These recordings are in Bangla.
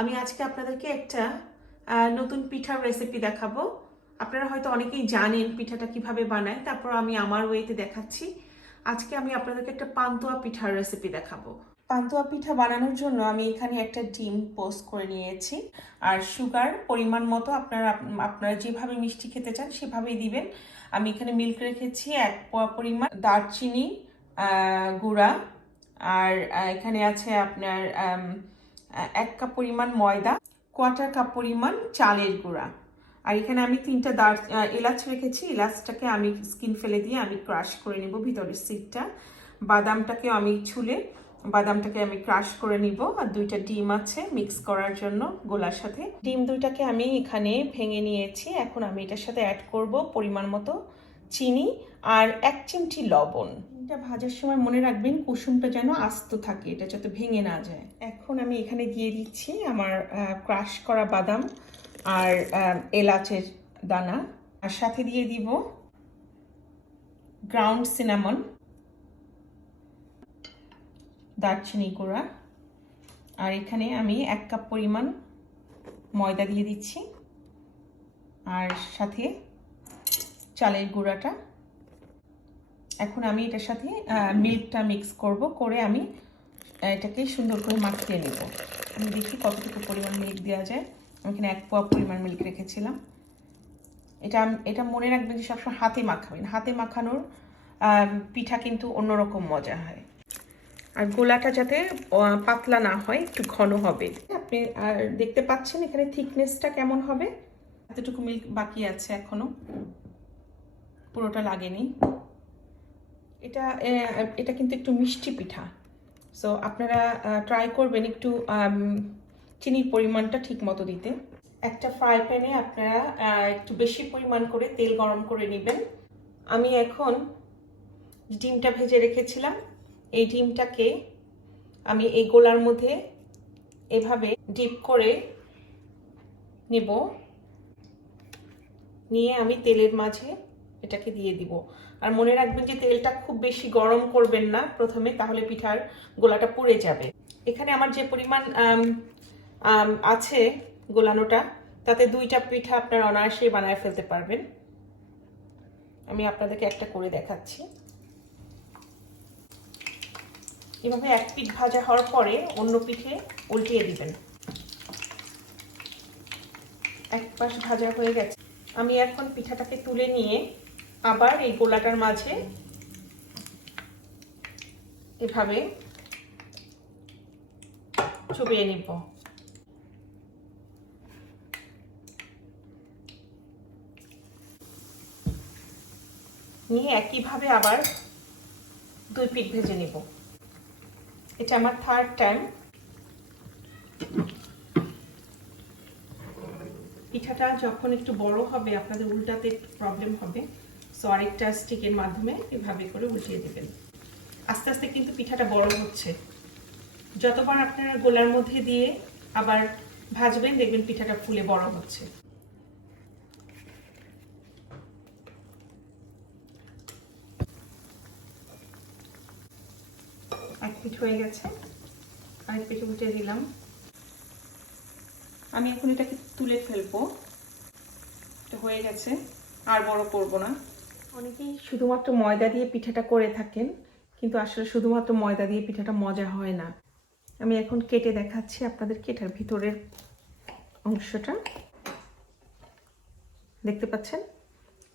আমি আজকে আপনাদেরকে একটা নতুন পিঠার রেসিপি দেখাবো। আপনারা হয়তো অনেকেই জানেন পিঠাটা কীভাবে বানায়। তারপর আমি আমার ওয়েতে দেখাচ্ছি। আজকে আমি আপনাদেরকে একটা পান্তুয়া পিঠার রেসিপি দেখাবো। পান্তুয়া পিঠা বানানোর জন্য আমি এখানে একটা ডিম পোস্ট করে নিয়েছি। আর সুগার পরিমাণ মতো আপনারা আপনারা যেভাবে মিষ্টি খেতে চান সেভাবেই দিবেন। আমি এখানে মিল্ক রেখেছি এক পোয়া পরিমাণ দারচিনি গুঁড়া। আর এখানে আছে আপনার এক কাপ পরিমাণ ময়দা কোয়ার্টার কাপ পরিমাণ চালের গুঁড়া। আর এখানে আমি তিনটা দার এলাচ রেখেছি। এলাচটাকে আমি স্কিন ফেলে দিয়ে আমি ক্রাশ করে নেব ভিতরের সিটটা। বাদামটাকেও আমি ছুলে বাদামটাকে আমি ক্রাশ করে নিব। আর দুইটা ডিম আছে মিক্স করার জন্য গোলার সাথে। ডিম দুইটাকে আমি এখানে ভেঙে নিয়েছি। এখন আমি এটার সাথে অ্যাড করব পরিমাণ মতো চিনি আর এক চিমটি লবণ। এটা ভাজার সময় মনে রাখবেন কুসুমটা যেন আস্ত থাকে, এটা যাতে ভেঙে না যায়। এখন আমি এখানে দিয়ে দিচ্ছি আমার ক্রাশ করা বাদাম আর এলাচের দানা। আর সাথে দিয়ে দিব গ্রাউন্ড সিনামন দারচিনি গুঁড়া। আর এখানে আমি এক কাপ পরিমাণ ময়দা দিয়ে দিচ্ছি। আর সাথে চালের গুঁড়াটা। এখন আমি এটার সাথে মিল্কটা মিক্স করব, করে আমি এটাকে সুন্দর করে মাখিয়ে নেব। আমি দেখি কতটুকু পরিমাণ মিল্ক দেওয়া যায়। আমি এখানে এক পোয়া পরিমাণ মিল্ক রেখেছিলাম। এটা এটা মনে রাখবেন যে সবসময় হাতে মাখাবেন। হাতে মাখানোর পিঠা কিন্তু অন্যরকম মজা হয়। আর গোলাটা যাতে পাতলা না হয়, একটু ঘন হবে। আপনি, আর দেখতে পাচ্ছেন এখানে থিকনেসটা কেমন হবে? এতটুকু মিল্ক বাকি আছে এখনও। পুরোটা লাগেনি। এটা এটা কিন্তু একটু মিষ্টি পিঠা। সো আপনারা ট্রাই করবেন একটু চিনির পরিমাণটা ঠিক মতো দিতে। একটা ফ্রাই প্যানে আপনারা একটু বেশি পরিমাণ করে তেল গরম করে নেবেন। আমি এখন ডিমটা ভেজে রেখেছিলাম। এই ডিমটাকে আমি এই গোলার মধ্যে এভাবে ডিপ করে নেব। নিয়ে আমি তেলের মাঝে এটাকে দিয়ে দিব। আর মনে রাখবেন যে তেলটা খুব বেশি গরম করবেন না প্রথমে, তাহলে পিঠার গোলাটা পুড়ে যাবে। এখানে আমার যে পরিমাণ আছে গোলানোটা, তাতে দুইটা পিঠা আপনার অনায়াসে বানায় ফেলতে পারবেন। আমি আপনাদেরকে একটা করে দেখাচ্ছি। এভাবে এক পিঠ ভাজা হওয়ার পরে অন্য পিঠে উল্টিয়ে দিবেন। এক পাশ ভাজা হয়ে গেছে। আমি এখন পিঠাটাকে তুলে নিয়ে আবার এই গোলাটার মাঝে এভাবে চুবিয়ে নিব। নিয়ে একইভাবে আবার দুই পিঠ ভেজে নিব। এটা আমার থার্ড টাইম পিঠাটা যখন একটু বড় হবে, আপনাদের উল্টাতে একটু প্রবলেম হবে। সো আরেকটা স্টিকের মাধ্যমে এভাবে করে উল্টিয়ে দেবেন। আস্তে আস্তে কিন্তু পিঠাটা বড় হচ্ছে। যতবার আপনারা গোলার মধ্যে দিয়ে আবার ভাজবেন, দেখবেন পিঠাটা ফুলে বড় হচ্ছে। এক পিঠ হয়ে গেছে। আরেক পিঠে উল্টে দিলাম। আমি এখন এটাকে তুলে ফেলব। হয়ে গেছে। আর বড় করব না। অনেকেই শুধুমাত্র ময়দা দিয়ে পিঠাটা করে থাকেন, কিন্তু আসলে শুধুমাত্র ময়দা দিয়ে পিঠাটা মজা হয় না। আমি এখন কেটে দেখাচ্ছি আপনাদের কেটার ভিতরের অংশটা। দেখতে পাচ্ছেন?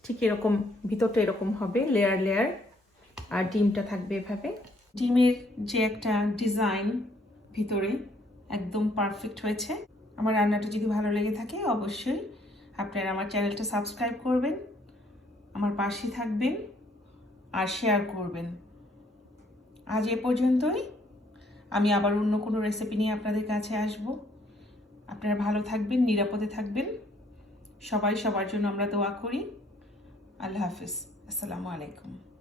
ঠিক এরকম, ভিতরটা এরকম হবে লেয়ার লেয়ার আর ডিমটা থাকবে এভাবে। ডিমের যে একটা ডিজাইন ভিতরে একদম পারফেক্ট হয়েছে। আমার রান্নাটা যদি ভালো লেগে থাকে, অবশ্যই আপনারা আমার চ্যানেলটা সাবস্ক্রাইব করবেন। আমার পাশে থাকবেন আর শেয়ার করবেন। আজ এ পর্যন্তই। আমি আবার অন্য কোনো রেসিপি নিয়ে আপনাদের কাছে আসব। আপনারা ভালো থাকবেন, নিরাপদে থাকবেন। সবাই সবার জন্য আমরা দোয়া করি। আল্লাহ হাফিজ। আসসালামু আলাইকুম।